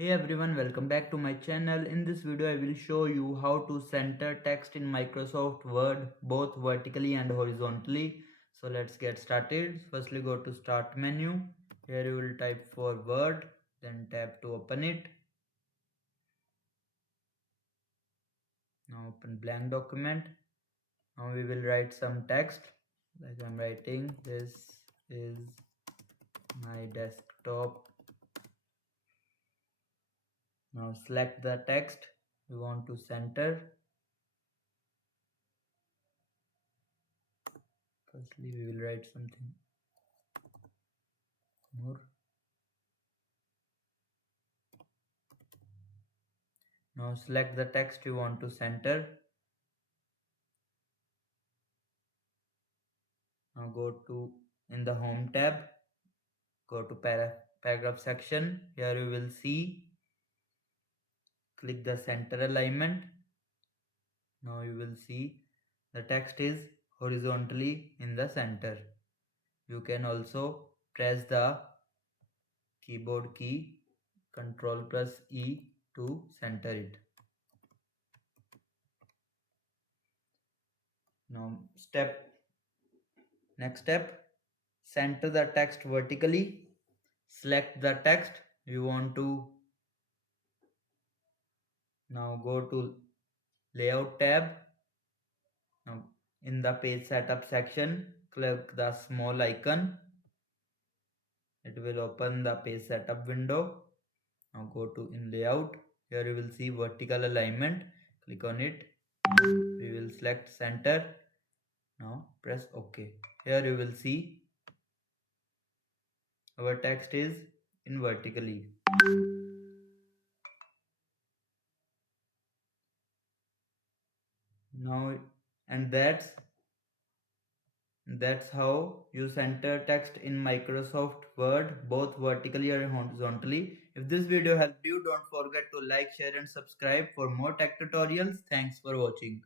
Hey everyone, welcome back to my channel. In this video I will show you how to center text in Microsoft Word both vertically and horizontally. So let's get started. Firstly go to start menu. Here you will type for Word, then tap to open it. Now open blank document. Now we will write some text like I'm writing this is my desktop. Now select the text you want to center. Firstly we will write something more. Now select the text you want to center. Now go to in the home tab, go to paragraph section. Here you will see, click the center alignment. Now you will see the text is horizontally in the center. You can also press the keyboard key Ctrl plus E to center it. Now next step, center the text vertically. Select the text you want to. Now go to layout tab. Now in the page setup section, click the small icon. It will open the page setup window. Now go to in layout. Here you will see vertical alignment. Click on it. We will select center. Now press OK. Here you will see our text is in vertically. Now and that's how you center text in Microsoft Word both vertically or horizontally. If this video helped you, don't forget to like, share and subscribe for more tech tutorials. Thanks for watching.